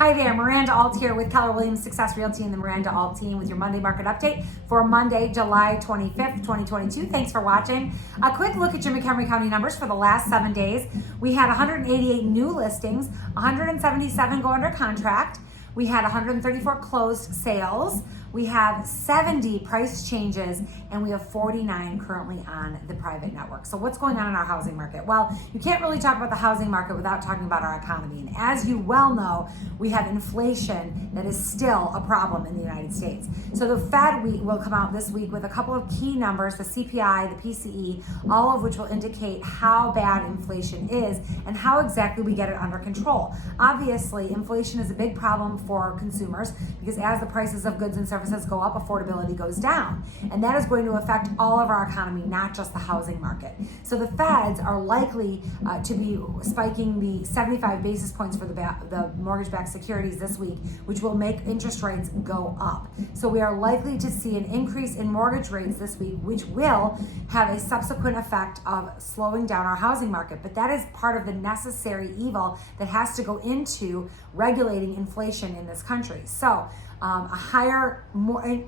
Hi there, Miranda Alt here with Keller Williams Success Realty and the Miranda Alt team with your Monday market update for Monday, July 25th, 2022. Thanks for watching. A quick look at your McHenry County numbers for the last 7 days. We had 188 new listings, 177 go under contract. We had 134 closed sales. We have 70 price changes, and we have 49 currently on the private network. So what's going on in our housing market? Well, you can't really talk about the housing market without talking about our economy. And as you well know, we have inflation that is still a problem in the United States. So the Fed will come out this week with a couple of key numbers, the CPI, the PCE, all of which will indicate how bad inflation is and how exactly we get it under control. Obviously, inflation is a big problem for consumers because as the prices of goods and services go up, affordability goes down. And that is going to affect all of our economy, not just the housing market. So the Feds are likely to be spiking the 75 basis points for the mortgage-backed securities this week, which will make interest rates go up. So we are likely to see an increase in mortgage rates this week, which will have a subsequent effect of slowing down our housing market. But that is part of the necessary evil that has to go into regulating inflation in this country. So a higher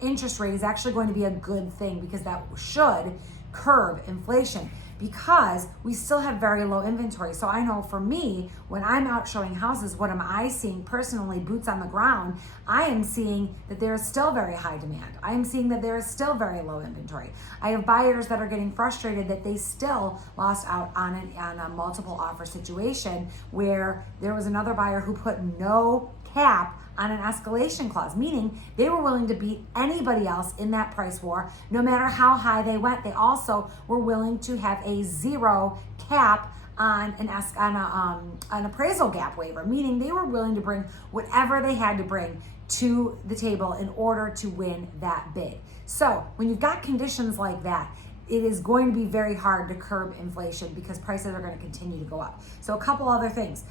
interest rate is actually going to be a good thing because that should curb inflation because we still have very low inventory. So I know for me, when I'm out showing houses, what am I seeing personally, boots on the ground? I am seeing that there is still very high demand. I am seeing that there is still very low inventory. I have buyers that are getting frustrated that they still lost out on a multiple offer situation where there was another buyer who put no cap on an escalation clause, meaning they were willing to beat anybody else in that price war, no matter how high they went. They also were willing to have a zero cap on an appraisal gap waiver, meaning they were willing to bring whatever they had to bring to the table in order to win that bid. So when you've got conditions like that, it is going to be very hard to curb inflation because prices are going to continue to go up. So a couple other things.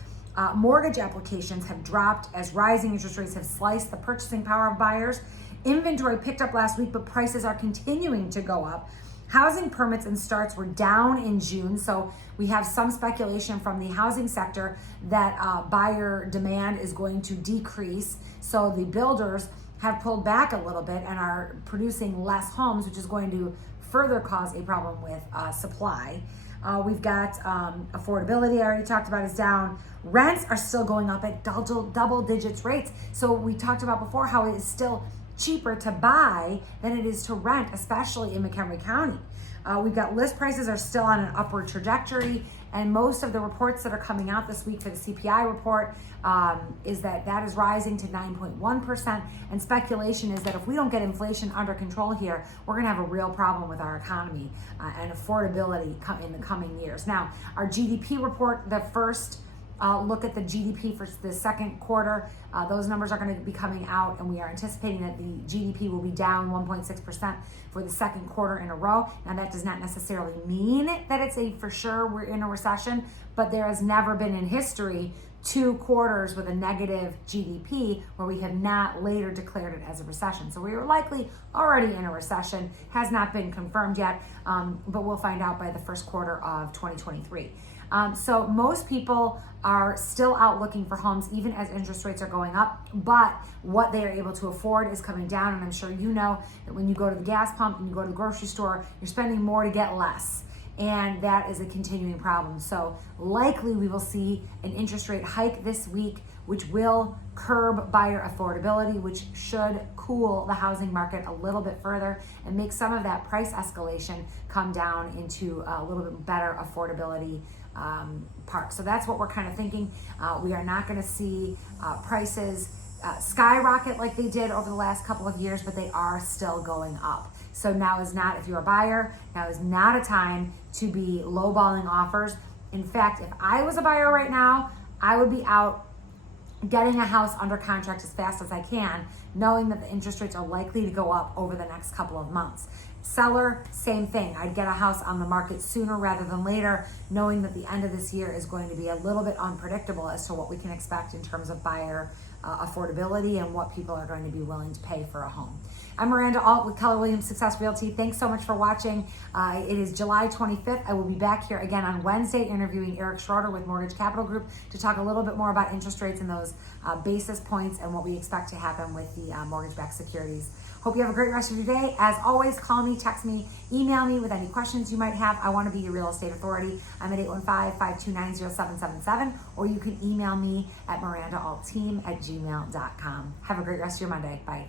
Mortgage applications have dropped as rising interest rates have sliced the purchasing power of buyers. Inventory picked up last week, but prices are continuing to go up. Housing permits and starts were down in June, so we have some speculation from the housing sector that buyer demand is going to decrease. So the builders have pulled back a little bit and are producing less homes, which is going to further cause a problem with supply. We've got affordability, I already talked about, is down. Rents are still going up at double digits rates. So we talked about before how it is still cheaper to buy than it is to rent, especially in McHenry County. We've got list prices are still on an upward trajectory, and most of the reports that are coming out this week for the CPI report is that is rising to 9.1%, and speculation is that if we don't get inflation under control here, we're going to have a real problem with our economy and affordability in the coming years. Now, our GDP report, the first look at the GDP for the second quarter. Those numbers are going to be coming out, and we are anticipating that the GDP will be down 1.6% for the second quarter in a row. Now, that does not necessarily mean that it's for sure we're in a recession, but there has never been in history 2 quarters with a negative GDP where we have not later declared it as a recession. So we are likely already in a recession, has not been confirmed yet, but we'll find out by the first quarter of 2023. So most people are still out looking for homes even as interest rates are going up, but what they are able to afford is coming down. And I'm sure you know that when you go to the gas pump and you go to the grocery store, you're spending more to get less. And that is a continuing problem. So likely we will see an interest rate hike this week, which will curb buyer affordability, which should cool the housing market a little bit further and make some of that price escalation come down into a little bit better affordability part. So that's what we're kind of thinking. We are not going to see prices skyrocket like they did over the last couple of years, but they are still going up. So now is not, if you're a buyer, now is not a time to be lowballing offers. In fact, if I was a buyer right now, I would be out getting a house under contract as fast as I can, knowing that the interest rates are likely to go up over the next couple of months. Seller, same thing. I'd get a house on the market sooner rather than later, knowing that the end of this year is going to be a little bit unpredictable as to what we can expect in terms of buyer affordability and what people are going to be willing to pay for a home. I'm Miranda Alt with Keller Williams Success Realty. Thanks so much for watching. It is July 25th. I will be back here again on Wednesday interviewing Eric Schroeder with Mortgage Capital Group to talk a little bit more about interest rates and those basis points and what we expect to happen with the mortgage-backed securities. Hope you have a great rest of your day. As always, call me, text me, email me with any questions you might have. I want to be your real estate authority. I'm at 815-529-0777, or you can email me at mirandaaltteam@gmail.com. Have a great rest of your Monday. Bye.